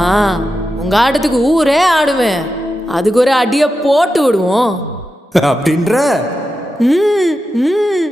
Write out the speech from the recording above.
ஆ உங்க ஆட்டத்துக்கு ஊரே ஆடுவேன். அதுக்கு ஒரு அடியை போட்டு விடுவோம். அப்படின்ற ம், ம்.